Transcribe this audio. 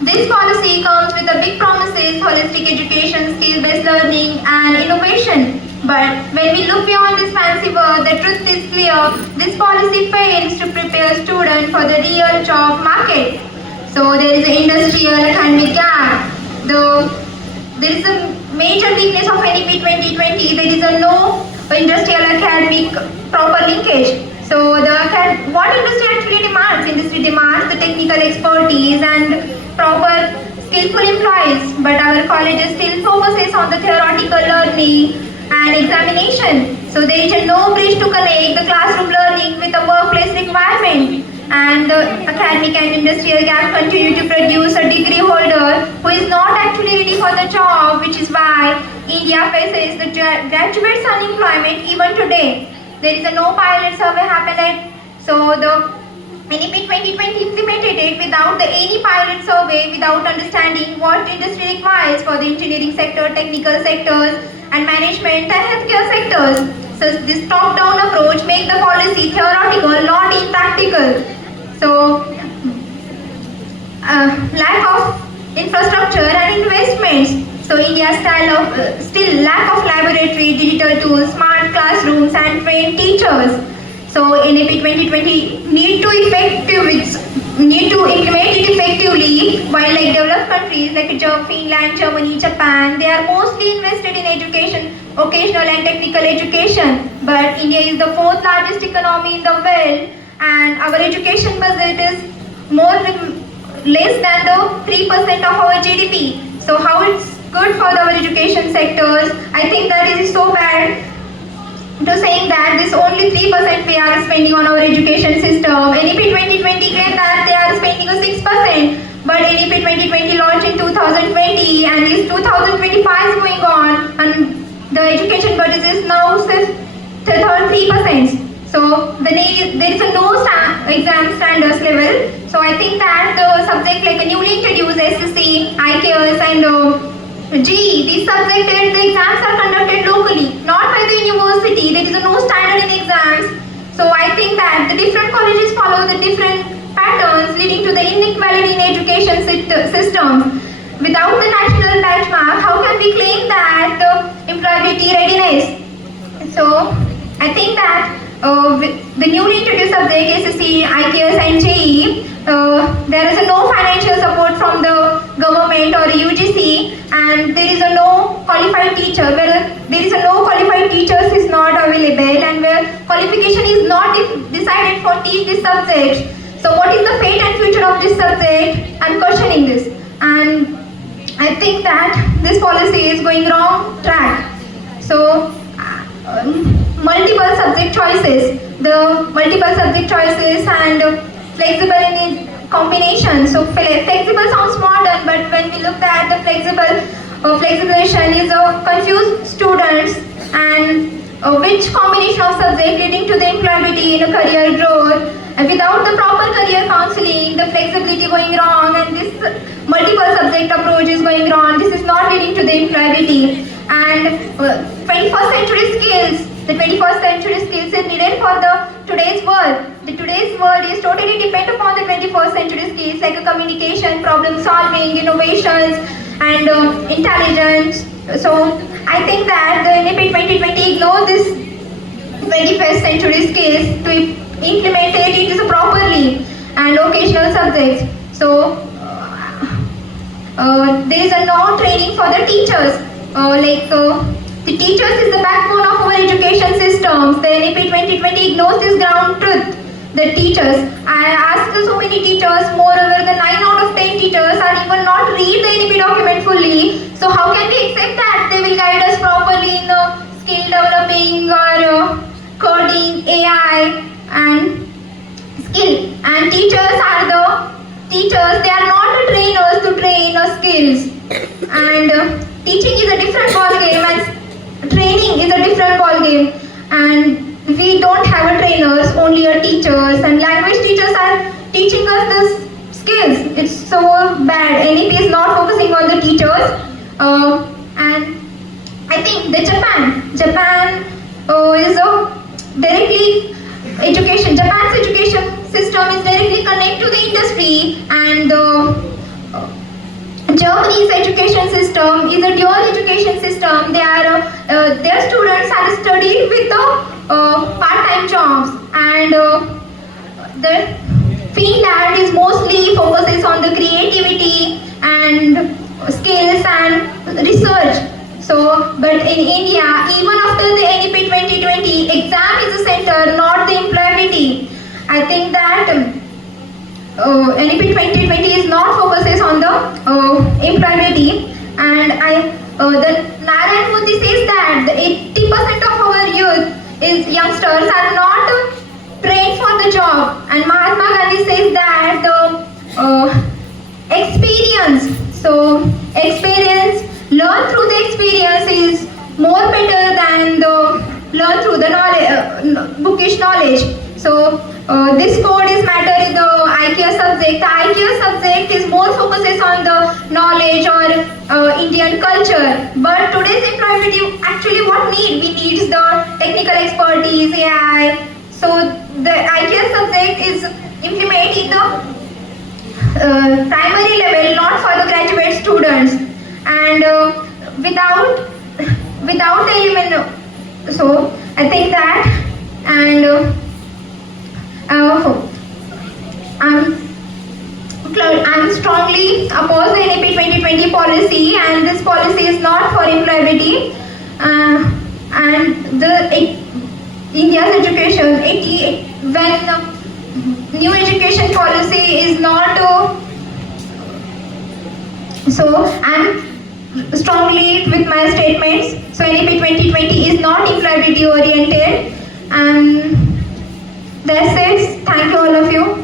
This policy comes with a big promises, holistic education, skill-based learning and innovation. But when we look beyond this fancy word, the truth is clear. This policy fails to prepare students for the real job market. So there is an industrial academic gap. There is a major weakness of NEP 2020. There is a no industrial academic proper linkage. So what industry actually demands? Industry demands the technical expertise and proper skillful employees, but our colleges still focuses on the theoretical learning and examination. So there is no bridge to connect the classroom learning with the workplace requirement. And the academic and industrial gap continue to produce a degree holder who is not actually ready for the job, which is why India faces the graduates unemployment even today. There is a no pilot survey happened, so the NEP 2020 implemented it without any pilot survey, without understanding what industry requires for the engineering sector, technical sectors and management and healthcare sectors. So this top-down approach makes the policy theoretical, not impractical. So lack of infrastructure and investments. So India's still lack of laboratory, digital tools, smart classrooms and trained teachers. So NEP 2020 need to implement it effectively, while like developed countries like Finland, Germany, Japan, they are mostly invested in education, vocational and technical education. But India is the fourth largest economy in the world and our education budget is less than the 3% of our GDP. So how it's good for our education sectors? I think that it is so bad to saying that this only 3% we are spending on our education system. NEP 2020 claimed that they are spending a 6%, but NEP 2020 launched in 2020 and is 2025 is going on and the education budget is now 3%. So there is a no exam standards level. So I think that the subject like a newly introduced SSC, IQS and GE, these subjects, the exams are conducted locally, not by the university. There is no standard in exams. So I think that the different colleges follow the different patterns, leading to the inequality in education systems. Without the national benchmark, how can we claim that the employability readiness? So I think that the newly introduced subject SSC, IQS and JEE, there is no financial support from the government or UGC, and there is no qualified teacher. Where there is no qualified teachers is not available, and where qualification is not decided for teach this subject. So what is the fate and future of this subject? I'm questioning this, and I think that this policy is going wrong track. So multiple subject choices, and flexible in combination. So flexible sounds modern, but when we look at the flexibilization is confused students, and which combination of subject leading to the employability in a career growth. And without the proper career counseling, the flexibility going wrong, and this multiple subject approach is going wrong. This is not leading to the employability. And 21st century skills. The 21st century skills is needed for the today's world. The today's world is totally dependent upon the 21st century skills like communication, problem solving, innovations, and intelligence. So I think that the NEP 2020 ignores this 21st century skills to implement it properly and occasional subjects. So there is no training for the teachers. The teachers is the backbone of our education systems. The NEP 2020 ignores this ground truth. The teachers, I asked so many teachers, moreover the 9 out of 10 teachers are even not read the NEP document fully. So how can we accept that they will guide us properly in skill developing or coding, AI and skill? And teachers are the teachers, they are not the trainers to train skills. And teaching is a different ball game and training is a different ball game, and we don't have a trainers, only a teachers, and language teachers are teaching us the skills. It's so bad. NEP is not focusing on the teachers, and I think the Japan is directly education. Japan's education system is directly connected to the industry, and Germany's education system is a dual education system. Their students are studying with the part-time jobs, and the Finland is mostly focuses on the creativity and skills and research. So, but in India, even after the NEP 2020, exam is the center, not the employability. I think that NEP 2020 is not focuses on the employability, and the Narayan Modi says that the 80% of our youth is youngsters are not trained for the job, and Mahatma Gandhi says that the experience, so experience, learn through the experience is more better than the learn through the knowledge, bookish knowledge. So this code is matter in the IQ subject. The IQ subject is more focuses on the knowledge or Indian culture. But today's employability, actually what we need is the technical expertise, AI. So the IQ subject is implemented in the primary level, not for the graduate students, and without element. So I think that, and I'm strongly opposed the NEP 2020 policy, and this policy is not for employability. And India's education, when new education policy is not, so I'm strongly with my statements. So NEP 2020 is not employability oriented, and that's it. Thank you all of you.